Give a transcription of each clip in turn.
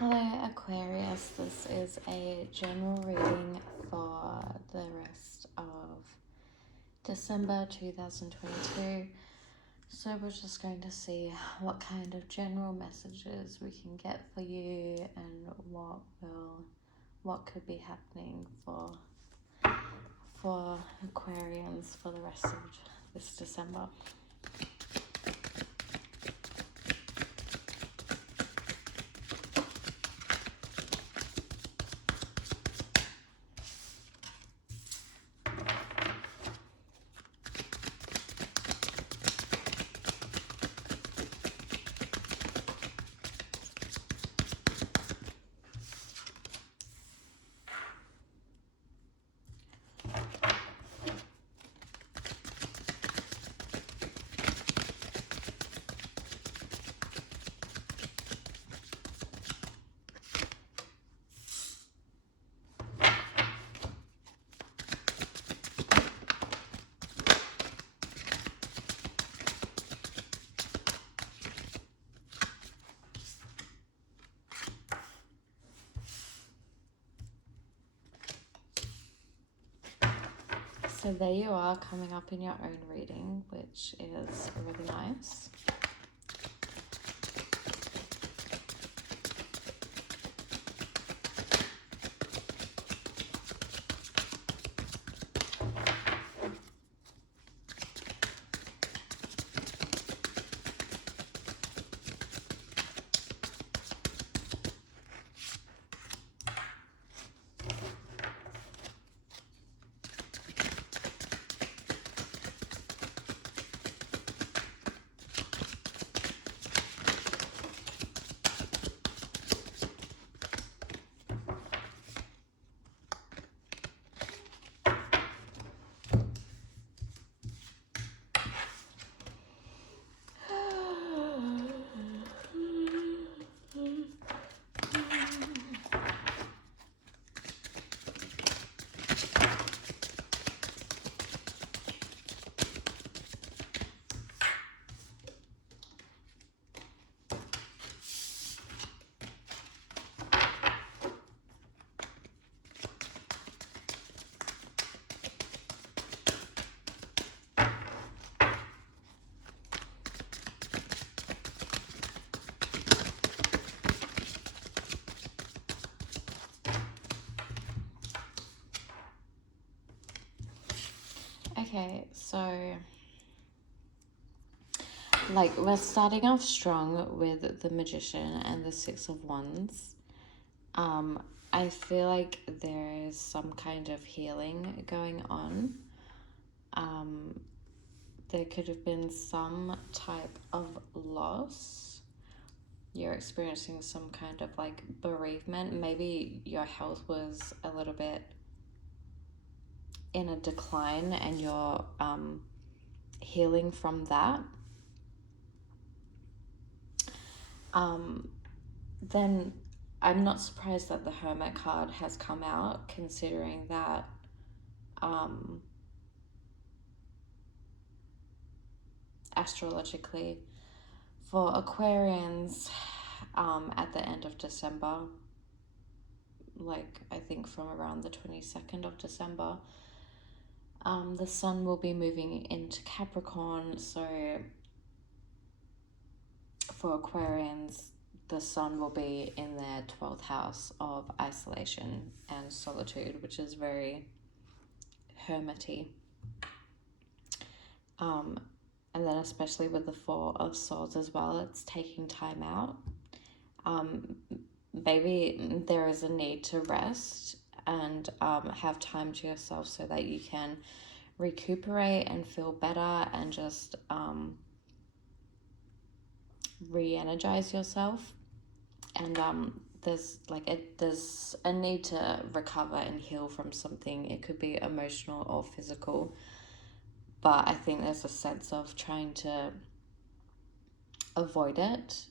Hello Aquarius, this is a general reading for the rest of December 2022. So we're just going to see what kind of general messages we can get for you and what could be happening for Aquarians for the rest of this December. So there you are, coming up in your own reading, which is really nice. Okay, so we're starting off strong with the Magician and the Six of Wands. I feel like there is some kind of healing going on. There could have been some type of loss. You're experiencing some kind of bereavement. Maybe your health was a little bit in a decline and you're healing from that. Then I'm not surprised that the Hermit card has come out, considering that astrologically for Aquarians at the end of December, I think from around the 22nd of December, the sun will be moving into Capricorn. So for Aquarians, the sun will be in their 12th house of isolation and solitude, which is very hermity. And then especially with the Four of Swords as well, it's taking time out. Maybe there is a need to rest and have time to yourself so that you can recuperate and feel better and just re-energize yourself. And there's a need to recover and heal from something. It could be emotional or physical, but I think there's a sense of trying to avoid it.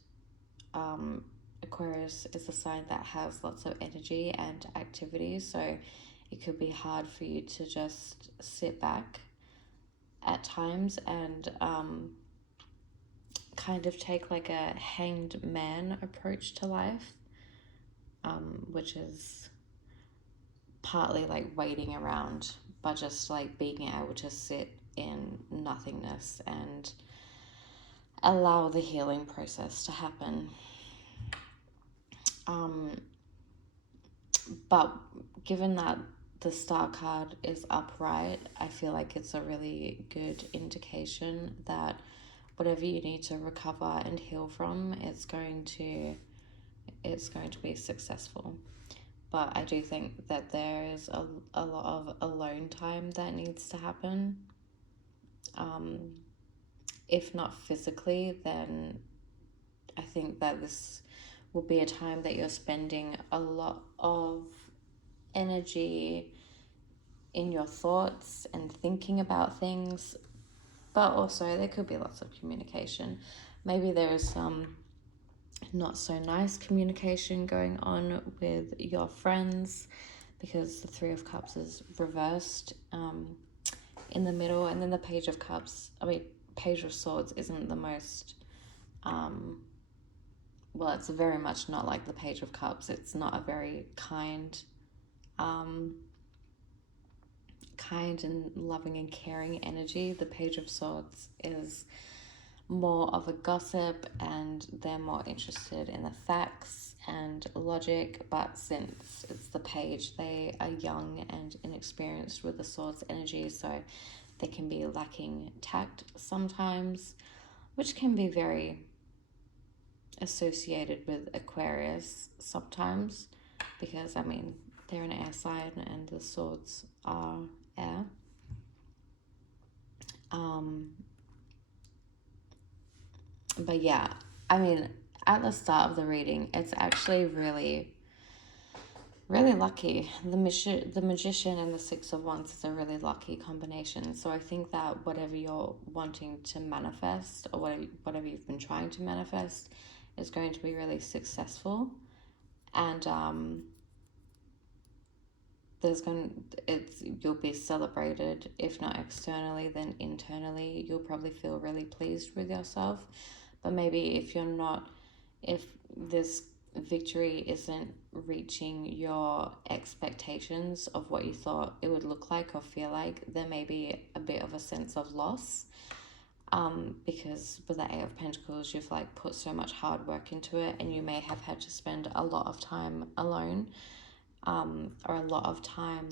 Aquarius is a sign that has lots of energy and activity, so it could be hard for you to just sit back at times and kind of take a hanged man approach to life. which is partly like waiting around, but just like being able to sit in nothingness and allow the healing process to happen. But given that the star card is upright, I feel like it's a really good indication that whatever you need to recover and heal from, it's going to be successful. But I do think that there is a lot of alone time that needs to happen. If not physically, then I think that this will be a time that you're spending a lot of energy in your thoughts and thinking about things, but also there could be lots of communication. Maybe there is some not so nice communication going on with your friends, because the Three of Cups is reversed in the middle, and then the Page of Cups, Page of Swords isn't the most well, it's very much not like the Page of Cups. It's not a very kind and loving and caring energy. The Page of Swords is more of a gossip, and they're more interested in the facts and logic. But since it's the page, they are young and inexperienced with the swords energy, so they can be lacking tact sometimes, which can be very associated with Aquarius sometimes, because they're an air sign and the swords are air. But yeah, at the start of the reading, it's actually really, really lucky. The Magician and the Six of Wands is a really lucky combination. So I think that whatever you're wanting to manifest, or whatever you've been trying to manifest, is going to be really successful. And you'll be celebrated, if not externally, then internally. You'll probably feel really pleased with yourself. But maybe if this victory isn't reaching your expectations of what you thought it would look like or feel like, there may be a bit of a sense of loss. Because with the Eight of Pentacles, you've like put so much hard work into it, and you may have had to spend a lot of time alone, or a lot of time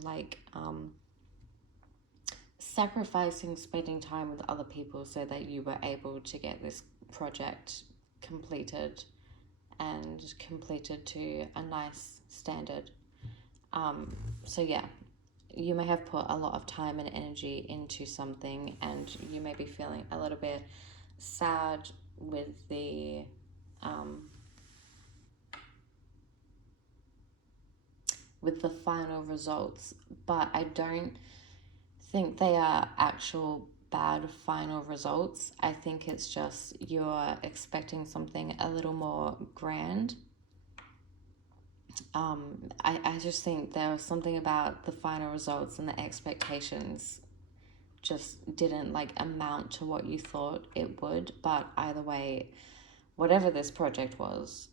sacrificing spending time with other people so that you were able to get this project completed, and completed to a nice standard. So yeah, you may have put a lot of time and energy into something, and you may be feeling a little bit sad with the final results, but I don't think they are actual bad final results. I think it's just you're expecting something a little more grand. I just think there was something about the final results and the expectations just didn't amount to what you thought it would. But either way, whatever this project was,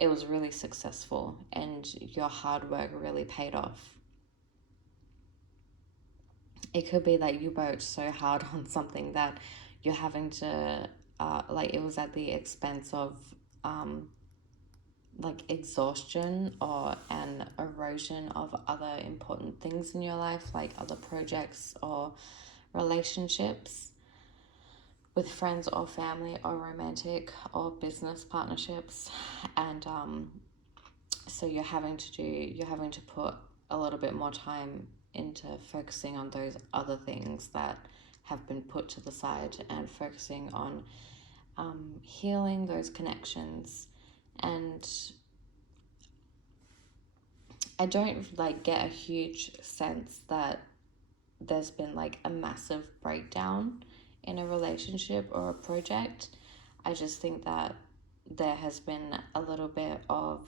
it was really successful, and your hard work really paid off. It could be that you worked so hard on something that you're having to it was at the expense of exhaustion or an erosion of other important things in your life, like other projects or relationships with friends or family or romantic or business partnerships. And so you're having to put a little bit more time into focusing on those other things that have been put to the side, and focusing on healing those connections. And I don't get a huge sense that there's been a massive breakdown in a relationship or a project. I just think that there has been a little bit of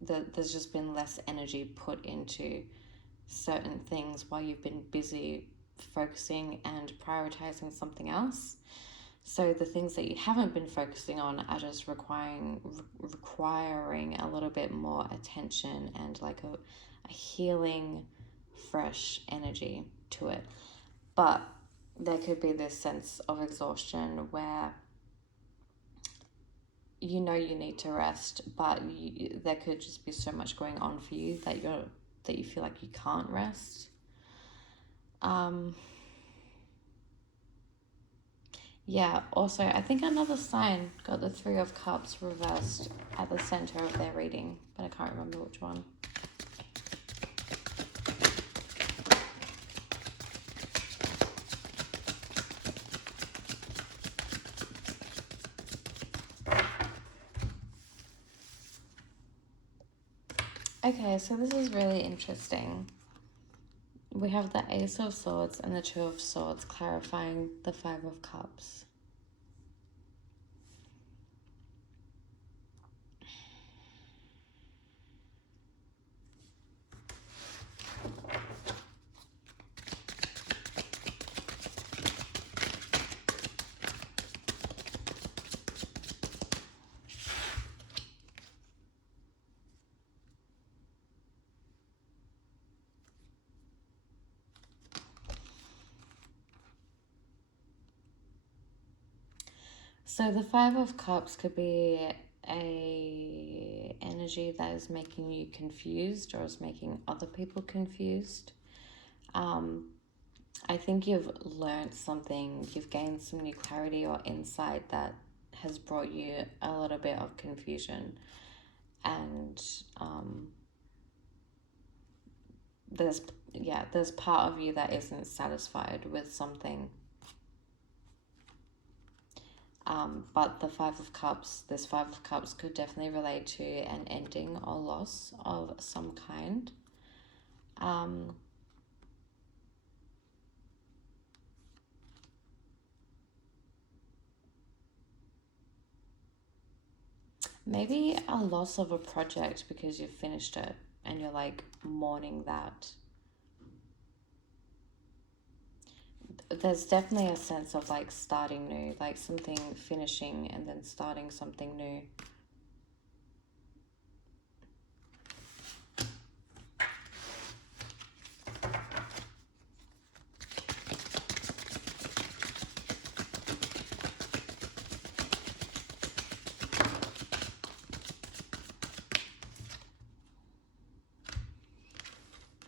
there's just been less energy put into certain things while you've been busy focusing and prioritizing something else. So the things that you haven't been focusing on are just requiring a little bit more attention and like a healing, fresh energy to it. But there could be this sense of exhaustion where you know you need to rest, but there could just be so much going on for you that you feel like you can't rest. Yeah, also, I think another sign got the Three of Cups reversed at the center of their reading, but I can't remember which one. Okay, so this is really interesting. We have the Ace of Swords and the Two of Swords clarifying the Five of Cups. So the Five of Cups could be a energy that is making you confused or is making other people confused. I think you've learned something, you've gained some new clarity or insight that has brought you a little bit of confusion. And there's part of you that isn't satisfied with something. But the Five of Cups, this Five of Cups could definitely relate to an ending or loss of some kind. Maybe a loss of a project because you've finished it and you're like mourning that. There's definitely a sense of like starting new, like something finishing and then starting something new.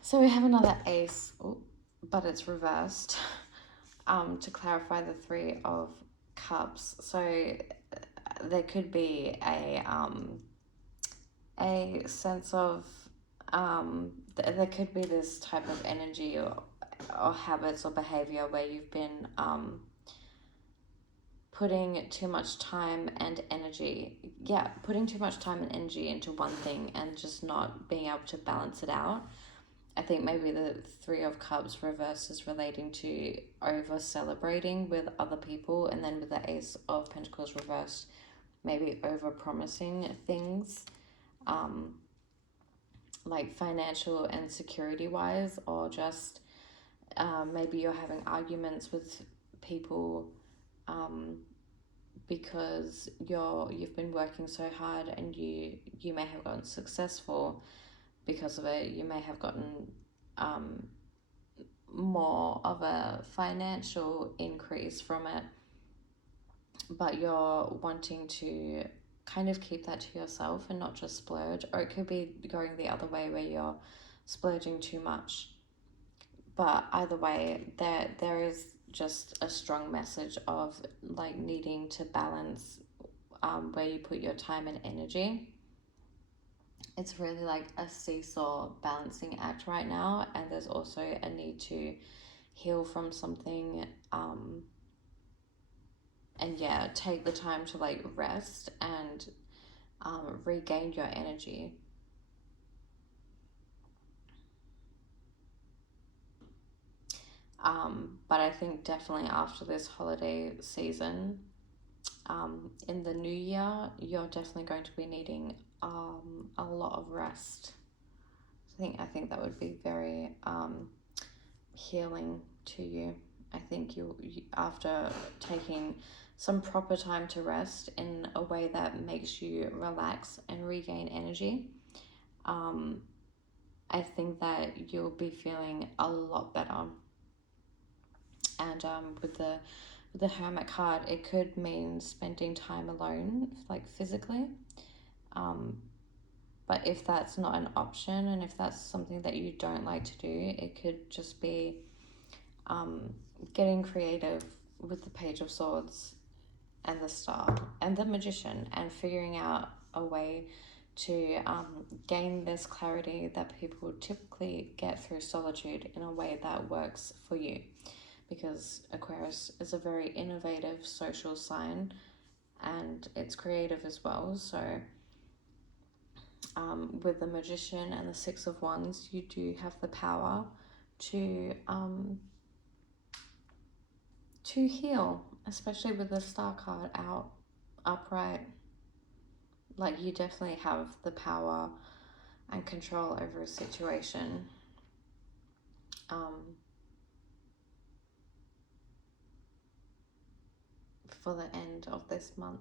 So we have another ace, but it's reversed, to clarify the Three of Cups. So there could be a sense of, there could be this type of energy or habits or behavior where you've been putting too much time and energy, putting too much time and energy into one thing and just not being able to balance it out. I think maybe the Three of Cups reverse is relating to over celebrating with other people, and then with the Ace of Pentacles reversed, maybe over promising things, like financial and security wise, or just maybe you're having arguments with people because you've been working so hard and you may have gotten successful because of it. You may have gotten more of a financial increase from it, but you're wanting to kind of keep that to yourself and not just splurge. Or it could be going the other way where you're splurging too much. But either way, there is just a strong message of like needing to balance where you put your time and energy. It's really like a seesaw balancing act right now, and there's also a need to heal from something, and take the time to like rest and regain your energy. But I think definitely after this holiday season, in the new year, you're definitely going to be needing a lot of rest. I think that would be very healing to you I think you after taking some proper time to rest in a way that makes you relax and regain energy, I think that you'll be feeling a lot better. And with the Hermit card, it could mean spending time alone, like physically. But if that's not an option, and if that's something that you don't like to do, it could just be getting creative with the Page of Swords and the Star and the Magician, and figuring out a way to gain this clarity that people typically get through solitude in a way that works for you. Because Aquarius is a very innovative social sign, and it's creative as well. So with the Magician and the Six of Wands, you do have the power to heal, especially with the Star card out upright. Like, you definitely have the power and control over a situation. For the end of this month.